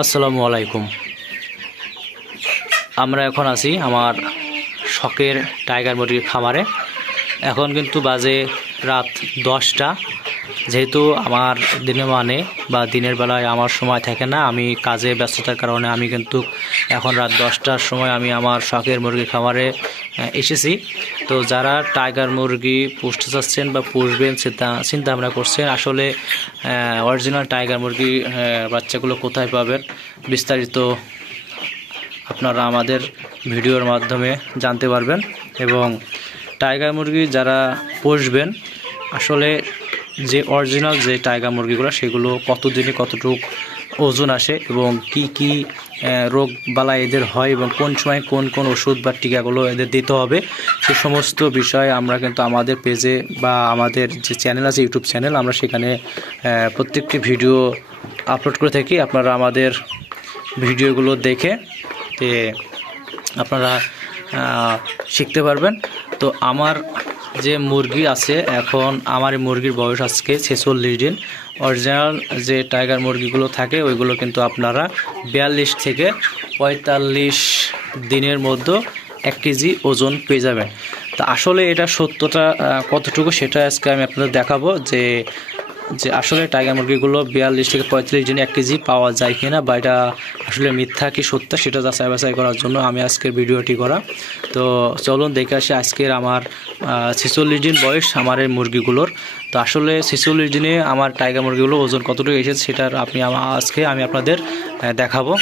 আসসালামু আলাইকুম। আমরা এখন আছি আমার শখের টাইগার মুরগির খামারে। এখন কিন্তু বাজে রাত 10টা। যেহেতু আমার দিনের বেলায় আমার সময় থাকে না, আমি কাজে ব্যস্ততার কারণে আমি কিন্তু এখন রাত 10টার সময় আমি আমার শখের মুরগির খামারে এসেছি। তো যারা টাইগার মুরগি পুষতে চাচ্ছেন বা পুষবেন চিন্তা ভাবনা করছেন, আসলে অরিজিনাল টাইগার মুরগি বাচ্চাগুলো কোথায় পাবেন বিস্তারিত আপনারা আমাদের ভিডিওর মাধ্যমে জানতে পারবেন। এবং টাইগার মুরগি যারা পুষবেন, আসলে যে অরিজিনাল যে টাইগার মুরগিগুলো সেগুলো কতদিনে কতটুকু ওজন আসে এবং কি রোগ বালা এদের হয় এবং কোন সময় কোন কোন ওষুধ বা টিকাগুলো এদের দিতে হবে, সে সমস্ত বিষয় আমরা কিন্তু আমাদের পেজে বা আমাদের যে চ্যানেল আছে, ইউটিউব চ্যানেল, আমরা সেখানে প্রত্যেকটি ভিডিও আপলোড করে থাকি। আপনারা আমাদের ভিডিওগুলো দেখে আপনারা শিখতে পারবেন। তো আমার যে মুরগি আছে, এখন আমার এই মুরগির বয়স আজকে 46 দিন। অরিজিনাল যে টাইগার মুরগিগুলো থাকে ওইগুলো কিন্তু আপনারা 42 থেকে 45 দিনের মধ্যে 1 কেজি ওজন পেয়ে যাবেন। তা আসলে এটা সত্যটা কতটুকু সেটা আজকে আমি আপনাদের দেখাবো, যে আসলে টাইগার মুরগিগুলো 42 থেকে 45 দিনে 1 কেজি পাওয়া যায় কিনা, বা এটা আসলে মিথ্যা কি সত্য সেটা যাচাই বাছাই করার জন্য আমি আজকের ভিডিওটি করা। তো চলুন দেখে আসি আজকের আমার 46 দিন বয়স আমার এই মুরগিগুলোর। তো আসলে 46 দিনে আমার টাইগার মুরগিগুলো ওজন কতটুকু এসেছে সেটার আজকে আমি আপনাদের দেখাবো।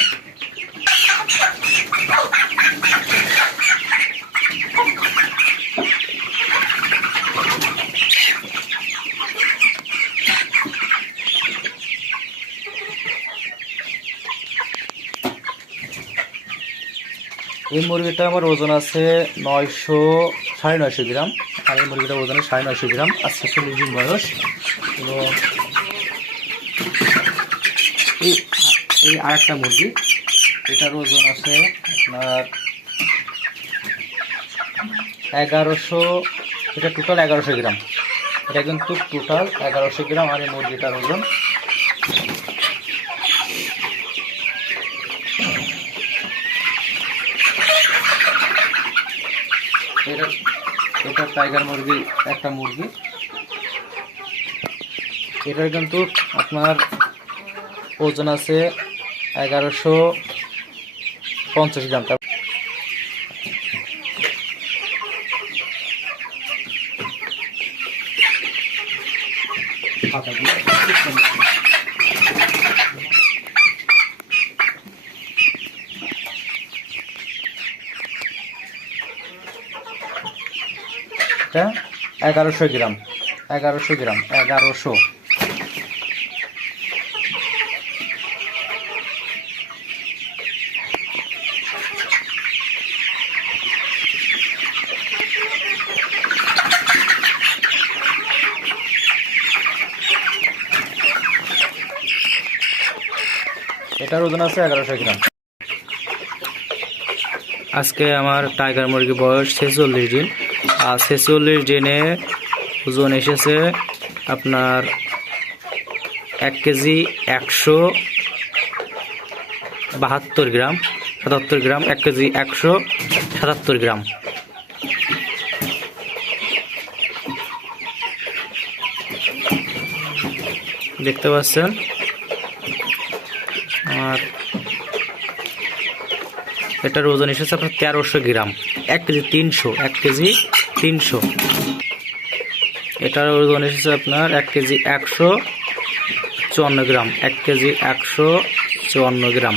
এই মুরগিটা আমার ওজন আছে 900-950 গ্রাম। আর এই মুরগিটার ওজন 950 গ্রাম, আর 46 দিন বয়স। এবং এই আরেকটা মুরগি, এটার ওজন আছে আপনার 1100, এটা টোটাল 1100 গ্রাম। এটা কিন্তু টোটাল 1100 গ্রাম। আর এই মুরগিটার ওজন এটা টাইগার মুরগি, একটা মুরগি। এটার কিন্তু আপনার ওজন আছে 1150 গ্রাম। এটা 1100 গ্রাম, 1100 গ্রাম, 1100। এটার ওজন আছে 1100 গ্রাম। আজকে আমার টাইগার মুরগি বয়স 46 দিন। আর 46 দিনে ওজন এসেছে আপনার 1 কেজি 172 গ্রাম, 77 গ্রাম, 1 কেজি 177 গ্রাম। দেখতে পাচ্ছেন। আর এটার ওজন এসেছে আপনার 1300 গ্রাম, 1 কেজি 300, 1 কেজি 300। এটার ওজন এসেছে আপনার 1 কেজি 154 গ্রাম, 1 কেজি 154 গ্রাম।